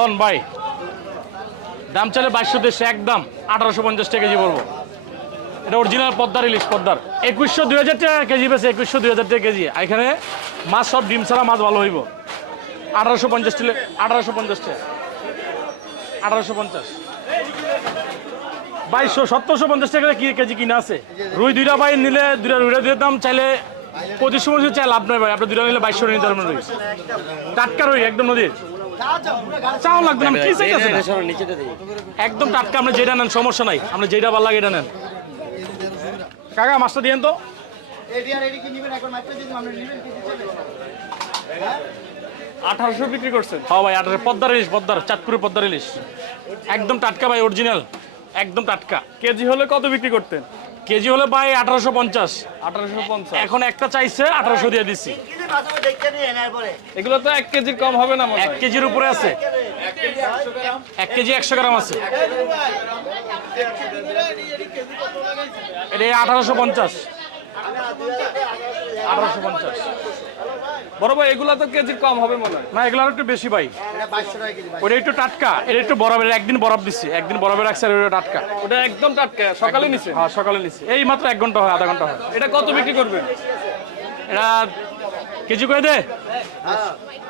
Loan ভাই, দাম চলে বাইশশো দেড়শো, একদম আঠারোশো পঞ্চাশ টাকা কেজি বলব। এটা অরিজিনাল পদ্মার ইলিশ পদ্মার। একুশশো দুই হাজার টাকা কেজি বেছে একুশশো দুই হাজার টাকা কেজি। এখানে মাছ সব ডিম ছাড়া মাছ ভালো হইব। আঠারোশো পঞ্চাশ টাকা আঠারোশো পঞ্চাশ টাকা। আঠারোশো পঞ্চাশ। বাইশশো, সতেরোশো পঞ্চাশ টাকা কি কেজি কিনা আছে? রুই দুইটা বাই নিলে দুইটা রুইটা দিয়ে দাম চাইলে পঁচিশশো পঁচিশ চাই, লাভ নয় ভাই। আপনি দুইটা নিলে বাইশশো নিতে রুই। টাটকা রুই, একদম নদীর। চাও লাগবে না কি একদম টাটকা আপনি যেটা নেন সমস্যা নাই। আপনি যেটা ভালো লাগে এটা নেন। কাকা মাছটা দিয়েন তো। আঠারোশো বিক্রি করছেন। হ্যাঁ ভাই আঠারো পদ্মার ইলিশ পদ্মার চাঁদপুরের পদ্মার ইলিশ। একদম টাটকা ভাই অরিজিনাল একদম টাটকা। কেজি হলে কত বিক্রি করতেন? কেজি হলে ভাই আঠারোশো পঞ্চাশ। আঠারোশো পঞ্চাশ। এখন একটা চাইছে আঠারোশো দিয়ে দিচ্ছি এগুলো তো এক কেজির কম হবে না মনে এক কেজির উপরে আছে। এক কেজি একশো গ্রাম। আছে। এটা আঠারোশো পঞ্চাশ। আঠারোশো পঞ্চাশ। বড় ভাই এগুলো তো কেজির কম হবে মনে হয়। না এগুলো আরও একটু বেশি ভাই। ওটা একটু টাটকা। এটা একটু বরফের একদিন বরফ দিচ্ছি একদিন বরফে রাখছে আর ওটা টাটকা। ওটা একদম টাটকা সকালে নিছে। হ্যাঁ সকালে নিচ্ছি এই মাত্র এক ঘণ্টা হয় আধা ঘণ্টা হয়। এটা কত বিক্রি করবেন? এটা কেজি করে দে?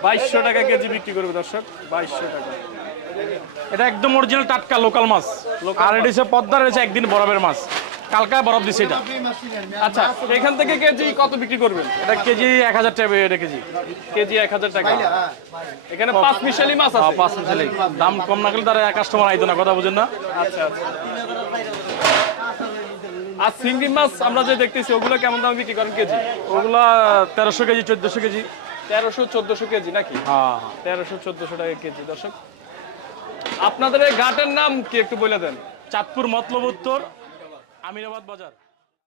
বাইশশো টাকা কেজি বিক্রি করবে দর্শক বাইশশো টাকা। এটা একদম অরিজিনাল টাটকা লোকাল মাছ। আর এটা হচ্ছে পদ্মার হচ্ছে একদিন বরফের মাছ। কালকায় বরফ দিছে এটা। আচ্ছা এখান থেকে কেজি কত বিক্রি করবেন? এটা কেজি এক হাজার টাকা এটা কেজি। কেজি এক হাজার টাকা। এখানে পাঁচ মিশালি মাছ হ্যাঁ, আছে। পাঁচ মিশালি। দাম কম না গেলে তারা কাস্টমার আইতো না কথা বুঝেন না। আচ্ছা আচ্ছা। আর চিংড়ি মাছ আমরা যে দেখতেছি ওগুলো কেমন দাম বিক্রি করেন কেজি? ওগুলা তেরোশো কেজি চোদ্দশো কেজি। তেরোশো চোদ্দশো কেজি নাকি? হ্যাঁ তেরোশো চোদ্দশো টাকা কেজি দর্শক। আপনাদের এই ঘাটের নাম কি একটু বলে দেন? চাঁদপুর মতলব উত্তর আমিরাবাদ বাজার।